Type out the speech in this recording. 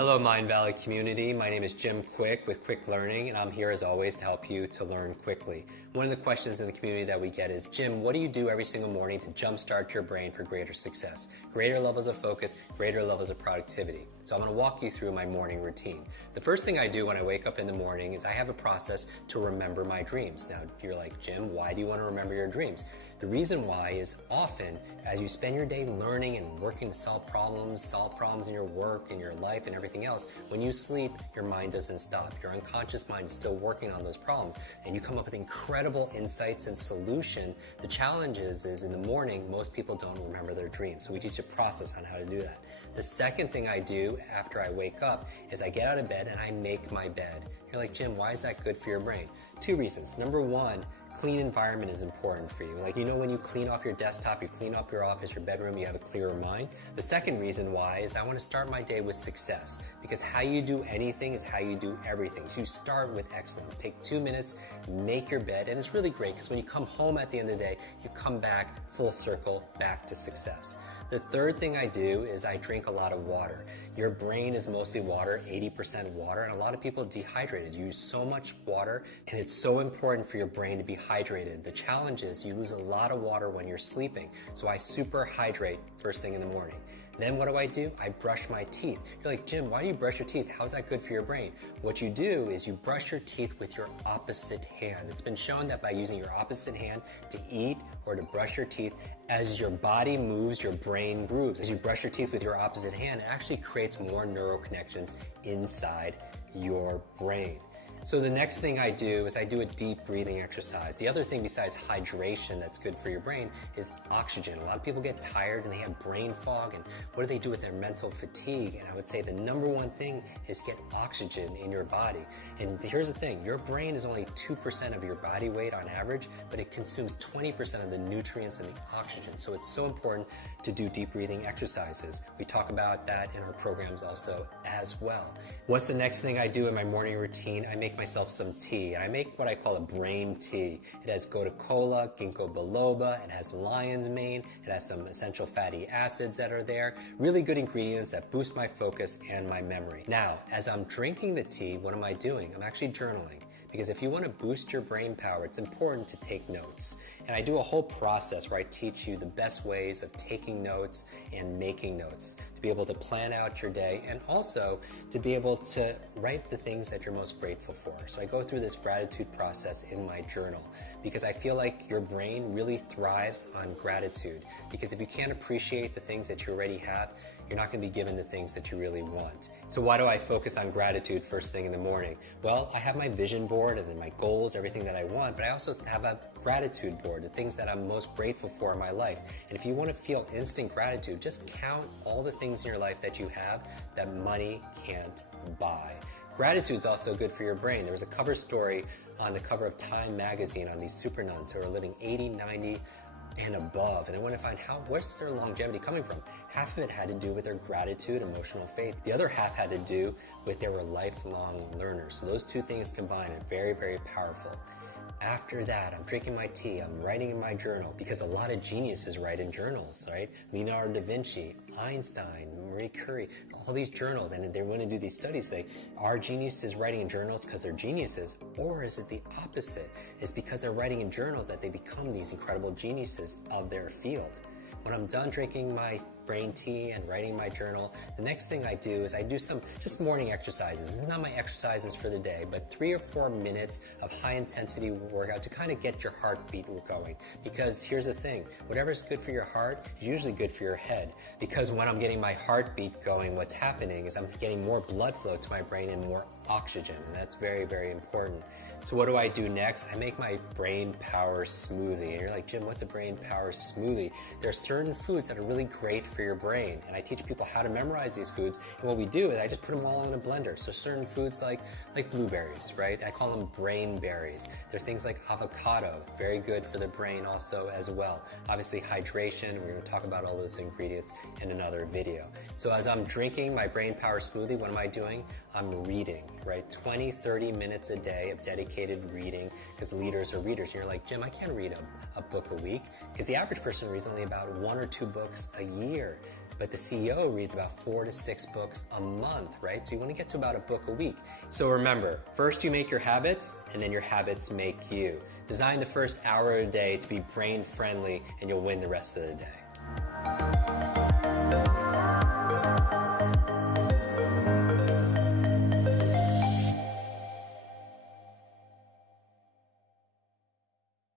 Hello Mind Valley community, my name is Jim Quick with Quick Learning, and I'm here as always to help you to learn quickly. One of the questions in the community that we get is, Jim, what do you do every single morning to jumpstart your brain for greater success? Greater levels of focus, greater levels of productivity. So I'm going to walk you through my morning routine. The first thing I do when I wake up in the morning is I have a process to remember my dreams. Now you're like, Jim, why do you want to remember your dreams? The reason why is often as you spend your day learning and working to solve problems in your work, in your life, and everything else, when you sleep, your mind doesn't stop. Your unconscious mind is still working on those problems, and you come up with incredible insights and solution. The challenge is in the morning, most people don't remember their dreams, so we teach a process on how to do that. The second thing I do after I wake up is I get out of bed and I make my bed. You're like, Jim, why is that good for your brain? Two reasons. Number one, clean environment is important for you. Like, you know, when you clean off your desktop, you clean up your office, your bedroom, you have a clearer mind. The second reason why is I want to start my day with success, because how you do anything is how you do everything. So you start with excellence. Take 2 minutes, make your bed, and it's really great because when you come home at the end of the day, you come back full circle, back to success. The third thing I do is I drink a lot of water. Your brain is mostly water, 80% water, and a lot of people dehydrated. You use so much water, and it's so important for your brain to be hydrated. The challenge is you lose a lot of water when you're sleeping, so I super hydrate first thing in the morning. Then what do? I brush my teeth. You're like, Jim, why do you brush your teeth? How's that good for your brain? What you do is you brush your teeth with your opposite hand. It's been shown that by using your opposite hand to eat or to brush your teeth, as your body moves, your brain grooves. As you brush your teeth with your opposite hand, it actually creates more neural connections inside your brain. So the next thing I do is I do a deep breathing exercise. The other thing besides hydration that's good for your brain is oxygen. A lot of people get tired and they have brain fog, and what do they do with their mental fatigue? And I would say the number one thing is get oxygen in your body. And here's the thing, your brain is only 2% of your body weight on average, but it consumes 20% of the nutrients and the oxygen. So it's so important to do deep breathing exercises. We talk about that in our programs also as well. What's the next thing I do in my morning routine? I make myself some tea. I make what I call a brain tea. It has gotu kola, ginkgo biloba, it has lion's mane, it has some essential fatty acids that are there. Really good ingredients that boost my focus and my memory. Now, as I'm drinking the tea, what am I doing? I'm actually journaling. Because if you want to boost your brain power, it's important to take notes. And I do a whole process where I teach you the best ways of taking notes and making notes to be able to plan out your day and also to be able to write the things that you're most grateful for. So I go through this gratitude process in my journal because I feel like your brain really thrives on gratitude. Because if you can't appreciate the things that you already have, you're not going to be given the things that you really want. So why do I focus on gratitude first thing in the morning? Well, I have my vision board and then my goals, everything that I want, but I also have a gratitude board, the things that I'm most grateful for in my life. And if you want to feel instant gratitude, just count all the things in your life that you have that money can't buy. Gratitude is also good for your brain. There was a cover story on the cover of Time magazine on these super nuns who are living 80, 90, and above, and I want to find where's their longevity coming from. Half of it had to do with their gratitude, emotional faith. The other half had to do with they were lifelong learners. So those two things combined are very, very powerful. After that, I'm drinking my tea, I'm writing in my journal, because a lot of geniuses write in journals, right? Leonardo da Vinci, Einstein, Marie Curie, all these journals, and they want to do these studies, say, are geniuses writing in journals because they're geniuses, or is it the opposite? It's because they're writing in journals that they become these incredible geniuses of their field. When I'm done drinking my brain tea and writing my journal, the next thing I do is I do some just morning exercises. This is not my exercises for the day, but 3 or 4 minutes of high intensity workout to kind of get your heartbeat going. Because here's the thing, whatever's good for your heart is usually good for your head. Because when I'm getting my heartbeat going, what's happening is I'm getting more blood flow to my brain and more oxygen, and that's very, very important. So what do I do next? I make my brain power smoothie. And you're like, Jim, what's a brain power smoothie? There are certain foods that are really great for your brain, and I teach people how to memorize these foods. And what we do is I just put them all in a blender. So certain foods like blueberries, right? I call them brain berries. There are things like avocado, very good for the brain also as well. Obviously hydration, we're going to talk about all those ingredients in another video. So as I'm drinking my brain power smoothie, what am I doing? I'm reading, right? 20, 30 minutes a day of dedicated reading, because leaders are readers. And you're like, Jim, I can't read a book a week, because the average person reads only about 1 or 2 books a year. but the CEO reads about 4 to 6 books a month, right? So you want to get to about a book a week. So remember, first you make your habits, and then your habits make you. Design the first hour a day to be brain friendly, and you'll win the rest of the day.